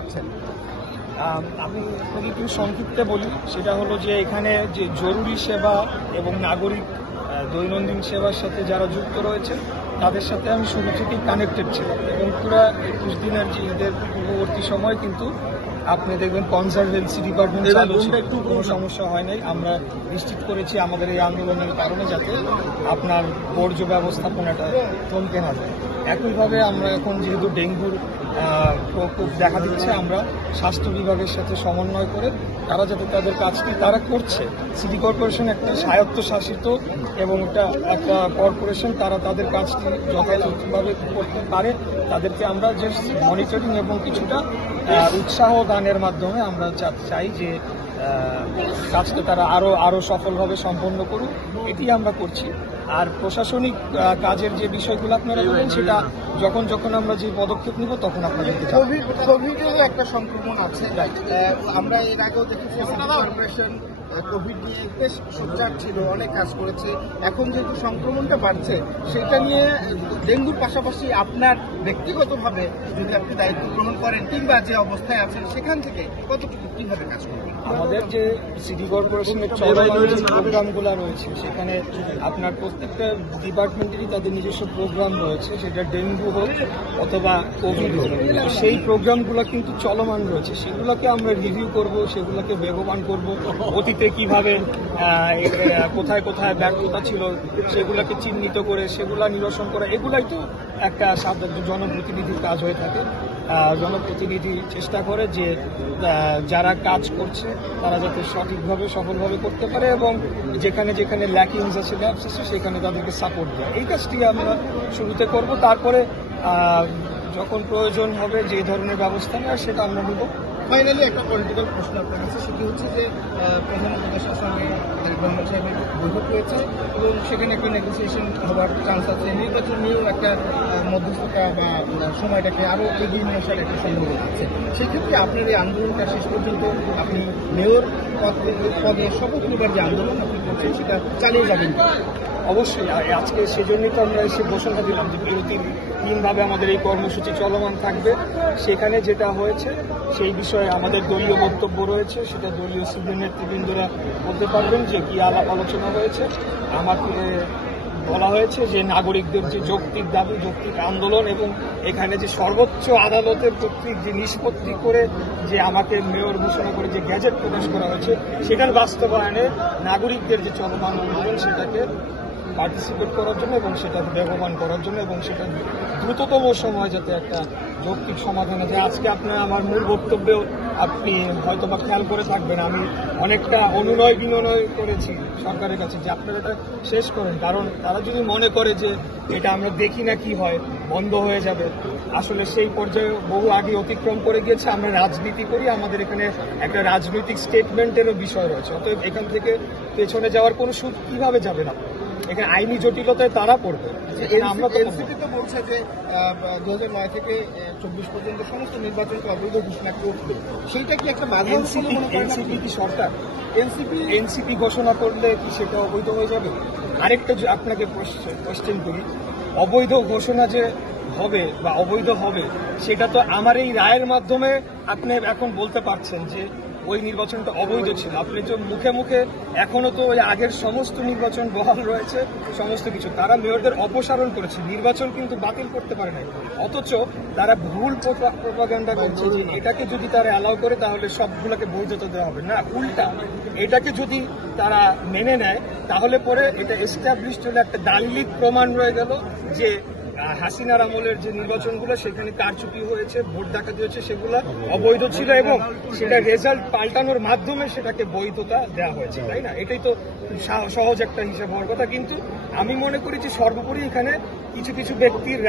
চাচ্ছেন? আমি একটু সংক্ষিপ্তে বলি, সেটা হলো যে এখানে যে জরুরি সেবা এবং নাগরিক দৈনন্দিন সেবার সাথে যারা যুক্ত রয়েছে তাদের সাথে আমি শুরু থেকেই কানেক্টেড ছিলাম এবং পুরো 21 দিনের যে ঈদের পূর্ববর্তী সময় কিন্তু আপনি দেখবেন কনজারভেন্সি ডিপার্টমেন্ট চালু ছিল, একটু কোনো সমস্যা হয় নাই। আমরা নিশ্চিত করেছি আমাদের এই আন্দোলনের কারণে যাতে আপনার বর্জ্য ব্যবস্থাপনাটা থমকে না যায়। একইভাবে আমরা এখন যেহেতু ডেঙ্গুর প্রকোপ দেখা দিচ্ছে, আমরা স্বাস্থ্য বিভাগের সাথে সমন্বয় করে তারা যাতে তাদের কাজটি তারা করছে। সিটি কর্পোরেশন একটা স্বায়ত্তশাসিত এবং একটা কর্পোরেশন, তারা তাদের কাজটি যথাযথভাবে করতে পারে। তাদেরকে আমরা যে মনিটরিং এবং কিছুটা উৎসাহ দানের মাধ্যমে আমরা চাই যে কাজটা তারা আরো সফলভাবে সম্পন্ন করুক, এটি আমরা করছি। আর প্রশাসনিক কাজের যে বিষয়গুলো আপনারা বলেন, সেটা যখন আমরা যে পদক্ষেপ নিব তখন আপনাদেরকে কোভিডের একটা সংক্রমণ আছে। আমরা এর আগেও দেখেছি কর্পোরেশন কোভিড নিয়ে বেশ সোচ্চার ছিল, অনেক কাজ করেছে। এখন যেহেতু সংক্রমণটা বাড়ছে, সেটা নিয়ে ডেঙ্গুর পাশাপাশি আপনার ব্যক্তিগতভাবে যদি আপনি দায়িত্ব গ্রহণ করেন কিংবা যে অবস্থায় আছেন সেখান থেকে কতটুকু কিভাবে কাজ করবেন? আমাদের যে সিটি কর্পোরেশনের চলমান যে প্রোগ্রামগুলো রয়েছে, সেখানে আপনার প্রত্যেকটা ডিপার্টমেন্টেরই তাদের নিজস্ব প্রোগ্রাম রয়েছে, সেটা ডেঙ্গু হোক অথবা কোভিড হোক, সেই প্রোগ্রামগুলো কিন্তু চলমান রয়েছে। সেগুলোকে আমরা রিভিউ করব, সেগুলোকে বেগবান করব, অতীতে কিভাবে কোথায় কোথায় ব্যর্থতা ছিল সেগুলোকে চিহ্নিত করে সেগুলা নিরসন করা, এগুলাই তো একটা সাধারণ জনপ্রতিনিধির কাজ হয়ে থাকে। জনপ্রতিনিধি চেষ্টা করে যে যারা কাজ করছে তারা যাতে সঠিকভাবে সফলভাবে করতে পারে এবং যেখানে যেখানে ল্যাকিংস আছে, গ্যাপস আছে, সেখানে তাদেরকে সাপোর্ট দেয়। এই কাজটি আমরা শুরুতে করব, তারপরে যখন প্রয়োজন হবে যে ধরনের ব্যবস্থা নেওয়ার সেটা আমরা নেব। ফাইনালি একটা পলিটিক্যাল প্রশ্ন আপনার কাছে, সেটি হচ্ছে যে প্রধান উপদেষ্টার সঙ্গে রহমান সাহেবের বৈঠক হয়েছে এবং সেখানে একটা নেগোসিয়েশন হওয়ার চান্স আছে। নির্বাচন নিয়েও একটা মধ্যস্থতা বা সময়টাকে আরও এগিয়ে নিয়ে আসার একটা সম্ভাবনা আছে। সেক্ষেত্রে আপনার এই আন্দোলনটা শেষ পর্যন্ত আপনি মেয়র পদে শপথ নেবার যে আন্দোলন আপনি করছেন সেটা চালিয়ে যাবেন? অবশ্যই, আজকে সেজন্যই তো আমরা এসে ঘোষণা দিলাম যে বিরতিহীনভাবে আমাদের এই কর্মসূচি চলমান থাকবে। সেখানে যেটা হয়েছে সেই বিষয়ে আমাদের দলীয় বক্তব্য রয়েছে, সেটা দলীয় সিনিয়র নেতৃবৃন্দরা বলতে পারবেন যে কি আলাপ আলোচনা হয়েছে। আমাকে বলা হয়েছে যে নাগরিকদের যে যৌক্তিক দাবি, যৌক্তিক আন্দোলন এবং এখানে যে সর্বোচ্চ আদালতের কর্তৃক যে নিষ্পত্তি করে যে আমাকে মেয়র ঘোষণা করে যে গ্যাজেট প্রকাশ করা হয়েছে, সেটার বাস্তবায়নে নাগরিকদের যে চলমান আন্দোলন সেটাকে পার্টিসিপেট করার জন্য এবং সেটাকে বেগবান করার জন্য এবং সেটা দ্রুততম সময় যাতে একটা যৌক্তিক সমাধান হয়। আজকে আপনার আমার মূল বক্তব্যেও আপনি হয়তো বা খেয়াল করে থাকবেন, আমি অনেকটা অনুনয় বিনয় করেছি সরকারের কাছে যে আপনারা এটা শেষ করেন, কারণ তারা যদি মনে করে যে এটা আমরা দেখি না কি হয়, বন্ধ হয়ে যাবে, আসলে সেই পর্যায়ে বহু আগে অতিক্রম করে গিয়েছে। আমরা রাজনীতি করি, আমাদের এখানে একটা রাজনৈতিক স্টেটমেন্টেরও বিষয় রয়েছে, অতএব এখান থেকে পেছনে যাওয়ার কোনো সুদ কিভাবে যাবে না, এখানে আইনি জটিলতায় তারা পড়বে। আমরা তো এনসিপি তো বলছে যে 2009 থেকে 24 পর্যন্ত সমস্ত নির্বাচনকে অবৈধ ঘোষণা করবে, সেইটা কি একটা বাধা? এনসিপি কি সরকার? এনসিপি ঘোষণা করলে কি সেটা অবৈধ হয়ে যাবে? আরেকটা আপনাকে কোশ্চেন করি, অবৈধ ঘোষণা যে হবে বা অবৈধ হবে সেটা তো আমার এই রায়ের মাধ্যমে আপনি এখন বলতে পারছেন যে ওই নির্বাচনটা অবৈধ ছিল। আপনি তো মুখে মুখে এখনো তো ওই আগের সমস্ত নির্বাচন বহাল রয়েছে, সমস্ত কিছু তারা মেয়রদের অপসারণ করেছে, নির্বাচন কিন্তু বাতিল করতে পারে নাই। অথচ তারা ভুল প্রপাগান্ডা করছে যে এটাকে যদি তারা অ্যালাউ করে তাহলে সবগুলোকে বৈধতা দেওয়া হবে না, উল্টা এটাকে যদি তারা মেনে নেয় তাহলে পরে এটা এস্টাবলিশড হলে একটা দালিলিক প্রমাণ রয়ে গেল যে হাসিনার আমলের যে নির্বাচনগুলো সেখানে কারচুপি হয়েছে, ভোট ডাকাতি হয়েছে, সেগুলো অবৈধ ছিল এবং সেটা রেজাল্ট পাল্টানোর মাধ্যমে সেটাকে বৈধতা দেওয়া হয়েছে, তাই না? এটাই তো সহজ একটা হিসাব হওয়ার কথা। কিন্তু আমি মনে করি যে সর্বোপরি এখানে কিছু কিছু ব্যক্তির